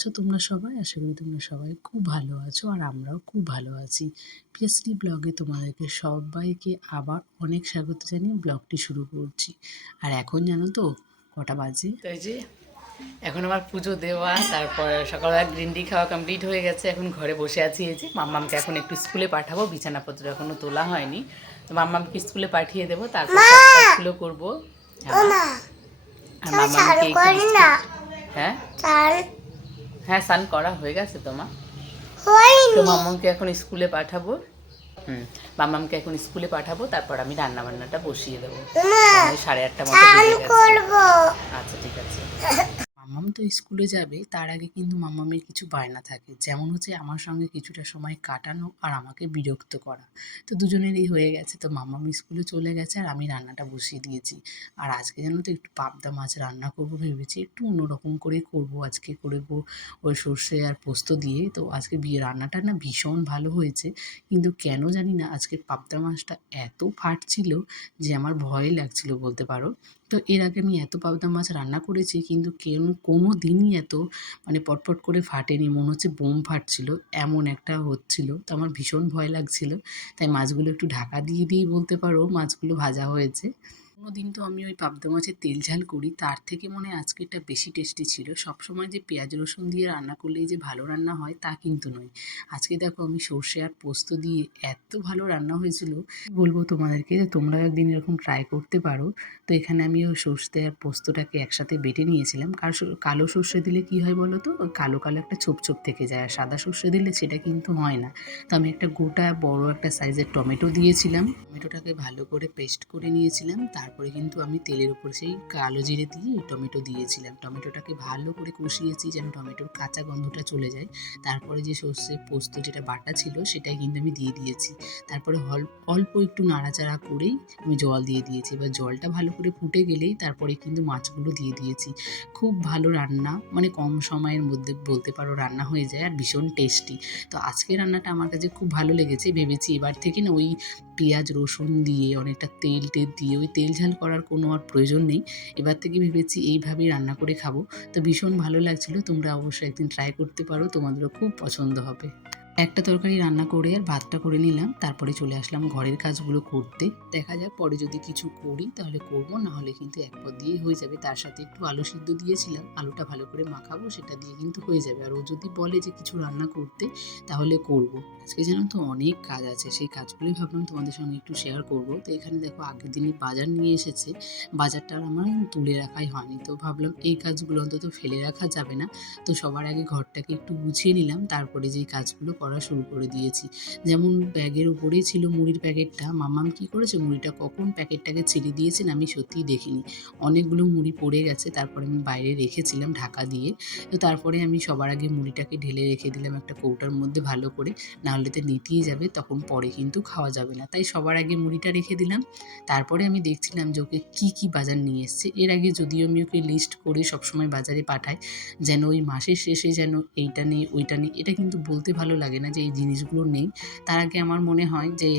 আছো তোমরা সবাই? আশা করি তোমরা সবাই খুব ভালো আছো আর আমরাও খুব ভালো আছি। পিয়াশ্রী ব্লগে তোমাদেরকে সবাইকে আবার অনেক স্বাগত জানিয়ে ব্লগটি শুরু করছি। আর এখন জানো তো কটা বাজে? তো এই যে এখন আমার পুজো দেওয়া, তারপর সকালবেলা গ্রিন টি খাওয়া কমপ্লিট হয়ে গেছে। এখন ঘরে বসে আছি। এই যে মাম্মামকে এখন একটু স্কুলে পাঠাবো, বিছানাপত্র এখনো তোলা হয়নি। তো মাম্মামকে স্কুলে পাঠিয়ে দেবো, তারপর সব কাজগুলো করবো। আর মাম্মামকে একটু বিস্কুট। হ্যাঁ হ্যাঁ, স্নান করা হয়ে গেছে তোমার। তো মাম্মামকে এখন স্কুলে পাঠাবো। মাম্মামকে এখন স্কুলে পাঠাবো, তারপর আমি রান্না বান্নাটা বসিয়ে দেবো। 8:30 মতো বেজে গেছে। আচ্ছা, ঠিক আছে। মাম্মাম তো স্কুলে যাবে, তার আগে কিন্তু মাম্মামের কিছু বায়না থাকে, যেমন হচ্ছে আমার সঙ্গে কিছুটা সময় কাটানো আর আমাকে বিরক্ত করা। তো দুজনেরই হয়ে গেছে। তো মাম্মাম স্কুলে চলে গেছে আর আমি রান্নাটা বসিয়ে দিয়েছি। আর আজকে জানো তো একটু পাবদা মাছ রান্না করবো ভেবেছি, একটু অন্যরকম করে করবো। আজকে করবো ওই সর্ষে আর পোস্ত দিয়ে। তো আজকে রান্নাটা না ভীষণ ভালো হয়েছে, কিন্তু কেন জানি না আজকে পাবদা মাছটা এত ফাটছিল যে আমার ভয় লাগছিল বলতে পারো। তো এর আগে আমি এত পাবদা মাছ রান্না করেছি, কিন্তু কোনো দিনই এত মানে পটপট করে ফাটেনি, মনে হচ্ছে বোম ফাটছিল, এমন একটা হচ্ছিল। তো আমার ভীষণ ভয় লাগছিল, তাই মাছগুলো একটু ঢাকা দিয়ে দিয়েই বলতে পারো মাছগুলো ভাজা হয়েছে। কোনো দিন তো আমি ওই পাবদা মাছের তেল ঝাল করি, তার থেকে মনে হয় আজকেরটা বেশি টেস্টি ছিল। সবসময় যে পেঁয়াজ রসুন দিয়ে রান্না করলেই যে ভালো রান্না হয় তা কিন্তু নয়। আজকে দেখো আমি সর্ষে আর পোস্ত দিয়ে এত ভালো রান্না হয়েছিল, বলবো তোমাদেরকে যে তোমরাও একদিন এরকম ট্রাই করতে পারো। তো এখানে আমি ওই সর্ষে আর পোস্তটাকে একসাথে বেটে নিয়েছিলাম। কালো সর্ষে দিলে কি হয় বলো তো, ওই কালো কালো একটা ছোপ ছোপ থেকে যায়, আর সাদা সর্ষে দিলে সেটা কিন্তু হয় না। তো আমি একটা গোটা বড় একটা সাইজের টমেটো দিয়েছিলাম, টমেটোটাকে ভালো করে পেস্ট করে নিয়েছিলাম। তারপরে কিন্তু আমি তেলের উপর সেই কালো জিরে দিয়ে টমেটো দিয়েছিলাম, টমেটোটাকে ভালো করে কষিয়েছি যেন টমেটোর কাঁচা গন্ধটা চলে যায়। তারপরে যে সর্ষে পোস্ত যেটা বাটা ছিল সেটাই কিন্তু আমি দিয়ে দিয়েছি। তারপরে অল্প একটু নাড়াচাড়া করেই আমি জল দিয়ে দিয়েছি। এবার জলটা ভালো করে ফুটে গেলেই তারপরে কিন্তু মাছগুলো দিয়ে দিয়েছি। খুব ভালো রান্না, মানে কম সময়ের মধ্যে বলতে পারো রান্না হয়ে যায়, আর ভীষণ টেস্টি। তো আজকে রান্নাটা আমার কাছে খুব ভালো লেগেছে। ভেবেছি এবার থেকে না ওই পেঁয়াজ রসুন দিয়ে অনেকটা তেল দিয়ে ওই তেল ঝাল করার কোনো আর প্রয়োজন নেই। এবার থেকে ভেবেছি এইভাবেই রান্না করে খাবো। তো ভীষণ ভালো লাগছিল। তোমরা অবশ্যই একদিন ট্রাই করতে পারো, তোমাদেরও খুব পছন্দ হবে। একটা তরকারি রান্না করে আর ভাতটা করে নিলাম, তারপরে চলে আসলাম ঘরের কাজগুলো করতে। দেখা যাক পরে যদি কিছু করি তাহলে করবো, না হলে কিন্তু এক পদ দিয়েই হয়ে যাবে। তার সাথে একটু আলু সিদ্ধ দিয়েছিলাম, আলুটা ভালো করে মাখাবো, সেটা দিয়ে কিন্তু হয়ে যাবে। আর ও যদি বলে যে কিছু রান্না করতে তাহলে করব। আজকে জানো তো অনেক কাজ আছে, সেই কাজগুলোই ভাবলাম তোমাদের সঙ্গে একটু শেয়ার করব। তো এখানে দেখো আগের দিনই বাজার নিয়ে এসেছে, বাজারটা আর আমার তুলে রাখাই হয়নি। তো ভাবলাম এই কাজগুলো অন্তত ফেলে রাখা যাবে না। তো সবার আগে ঘরটাকে একটু গুছিয়ে নিলাম, তারপরে যেই কাজগুলো করা শুরু করে দিয়েছি। যেমন ব্যাগের উপরেই ছিল মুড়ির প্যাকেটটা, মাম্মাম কী করেছে মুড়িটা কখন প্যাকেটটাকে ছিঁড়ে দিয়েছেন আমি সত্যিই দেখিনি। অনেকগুলো মুড়ি পড়ে গেছে, তারপরে আমি বাইরে রেখেছিলাম ঢাকা দিয়ে। তো তারপরে আমি সবার আগে মুড়িটাকে ঢেলে রেখে দিলাম একটা কৌটার মধ্যে ভালো করে, নাহলে তো নেতিয়ে যাবে, তখন পরে কিন্তু খাওয়া যাবে না। তাই সবার আগে মুড়িটা রেখে দিলাম। তারপরে আমি দেখছিলাম যে ওকে কী কী বাজার নিয়ে এসছে। এর আগে যদিও আমি ওকে লিস্ট করে সবসময় বাজারে পাঠাই, যেন ওই মাসের শেষে যেন এইটা নেই ওইটা নেই, এটা কিন্তু বলতে ভালো লাগে না যে এই জিনিসগুলো নেই। তার আগে আমার মনে হয় যে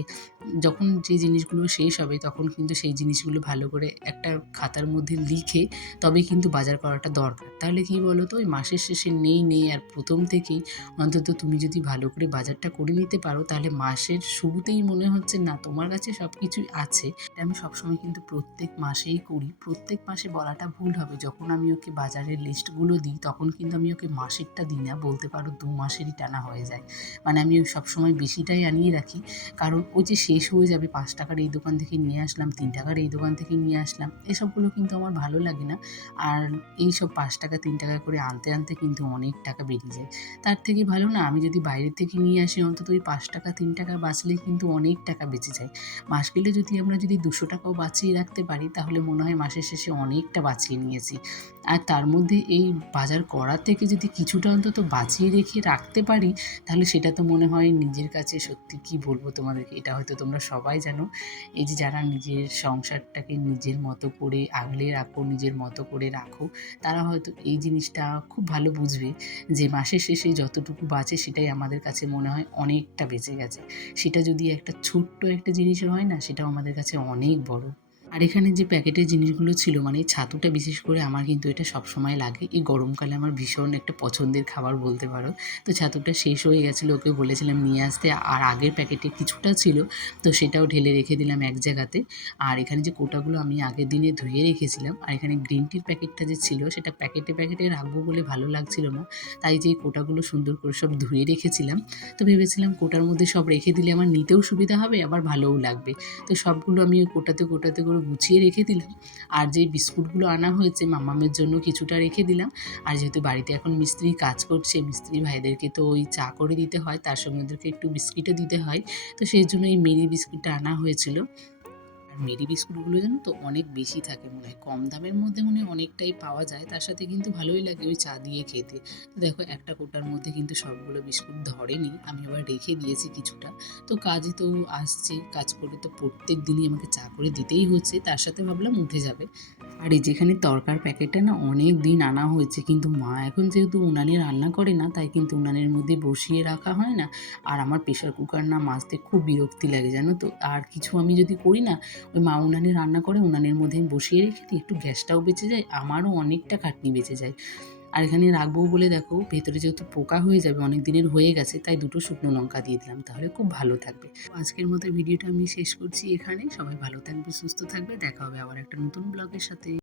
যখন যে জিনিসগুলো শেষ হবে তখন কিন্তু সেই জিনিসগুলো ভালো করে একটা খাতার মধ্যে লিখে তবে কিন্তু বাজার করাটা দরকার। তাহলে কি বলো তো, ওই মাসের শেষে নেই আর প্রথম থেকেই অন্তত তুমি যদি ভালো করে বাজারটা করে নিতে পারো, তাহলে মাসের শুরুতেই মনে হচ্ছে না তোমার কাছে সব কিছুই আছে। এটা আমি সবসময় কিন্তু প্রত্যেক মাসেই করি। প্রত্যেক মাসে বলাটা ভুল হবে, যখন আমি ওকে বাজারের লিস্টগুলো দিই তখন কিন্তু আমি ওকে মাসেরটা দিই না, বলতে পারো 2 মাসেরই টানা হয়ে যায়। মানে আমি সবসময় বেশিটাই আনিয়ে রাখি, কারণ ওই যে শেষ হয়ে যাবে, 5 টাকার এই দোকান থেকে নিয়ে আসলাম, 3 টাকার এই দোকান থেকে নিয়ে আসলাম, এসবগুলো কিন্তু আমার ভালো লাগে না। আর এই সব 5 টাকা 3 টাকা করে আনতে আনতে কিন্তু অনেক টাকা বেরিয়ে যায়। তার থেকে ভালো না আমি যদি বাইরের থেকে নিয়ে আসি, অন্তত ওই 5 টাকা 3 টাকা বাঁচলে কিন্তু অনেক টাকা বেঁচে যায়। মাস গেলে আমরা যদি 200 টাকাও বাঁচিয়ে রাখতে পারি, তাহলে মনে হয় মাসের শেষে অনেকটা বাঁচিয়ে নিয়েছি। আর তার মধ্যে এই বাজার করা থেকে যদি কিছুটা অন্তত বাঁচিয়ে রেখে রাখতে পারি, তাহলে সেটা তো মনে হয় নিজের কাছে সত্যি, কি বলবো তোমাদেরকে, এটা হয়তো তোমরা সবাই জানো। এই যে যারা নিজের সংসারটাকে নিজের মতো করে আগলে রাখো, নিজের মতো করে রাখো, তারা হয়তো এই জিনিসটা খুব ভালো বুঝবে যে মাসের শেষে যতটুকু বাঁচে সেটাই আমাদের কাছে মনে হয় অনেকটা বেঁচে গেছে। সেটা যদি একটা ছোট্ট একটা জিনিসও হয় না, সেটাও আমাদের কাছে অনেক বড়। আর এখানে যে প্যাকেটের জিনিসগুলো ছিল মানে এই ছাতুটা বিশেষ করে আমার কিন্তু এটা সবসময় লাগে। এই গরমকালে আমার ভীষণ একটা পছন্দের খাবার বলতে পারো। তো ছাতুটা শেষ হয়ে গেছিলো, ওকে বলেছিলাম নিয়ে আসতে, আর আগের প্যাকেটে কিছুটা ছিল, তো সেটাও ঢেলে রেখে দিলাম এক জায়গাতে। আর এখানে যে কোটাগুলো আমি আগের দিনে ধুয়ে রেখেছিলাম, আর এখানে গ্রিন টির প্যাকেটটা যে ছিল সেটা প্যাকেটে প্যাকেটে রাখবো বলে ভালো লাগছিল না, তাই যে এই কোটাগুলো সুন্দর করে সব ধুয়ে রেখেছিলাম। তো ভেবেছিলাম কোটার মধ্যে সব রেখে দিলে আমার নিতেও সুবিধা হবে, আবার ভালোও লাগবে। তো সবগুলো আমি ওই কোটাতে কোটাতে করে গুছিয়ে রেখে দিলাম। আর যেই বিস্কুটগুলো আনা হয়েছে মাম্মামের জন্য কিছুটা রেখে দিলাম। আর যেহেতু বাড়িতে এখন মিস্ত্রি কাজ করছে, মিস্ত্রি ভাইদেরকে তো ওই চা করে দিতে হয়, তার সঙ্গে ওদেরকে একটু বিস্কিটও দিতে হয়। তো সেই জন্য এই মেরি বিস্কুটটা আনা হয়েছিল। আর মেরি বিস্কুটগুলো জানো তো অনেক বেশি থাকে মনে হয়, কম দামের মধ্যে মনে হয় অনেকটাই পাওয়া যায়, তার সাথে কিন্তু ভালোই লাগে ওই চা দিয়ে খেতে। তো দেখো একটা কোটার মধ্যে কিন্তু সবগুলো বিস্কুট ধরেনি, আমি আবার রেখে দিয়েছি কিছুটা। তো কাজে তো আসছে, কাজ করে তো প্রত্যেক দিনই আমাকে চা করে দিতেই হচ্ছে, তার সাথে ভাবলাম উঠে যাবে। আর এই যেখানে তরকার প্যাকেটটা না অনেক দিন আনা হয়েছে, কিন্তু মা এখন যেহেতু উনানে রান্না করে না, তাই কিন্তু উনানের মধ্যে বসিয়ে রাখা হয় না। আর আমার প্রেশার কুকার না মাজতে খুব বিরক্তি লাগে জানো তো, আর কিছু আমি যদি করি না, ওই মা উনানে রান্না করে, উনানের মধ্যে আমি বসিয়ে রেখে দিই, একটু গ্যাসটাও বেঁচে যায়, আমারও অনেকটা খাটনি বেঁচে যায়। আর এখানে রাখবো বলে দেখো ভেতরে যেহেতু পোকা হয়ে যাবে, অনেক দিনের হয়ে গেছে, তাই দুটো শুকনো লঙ্কা দিয়ে দিলাম, তাহলে খুব ভালো থাকবে। তো আজকের মতো ভিডিওটা আমি শেষ করছি এখানে। সবাই ভালো থাকবে, সুস্থ থাকবে, দেখা হবে আবার একটা নতুন ব্লগের সাথে।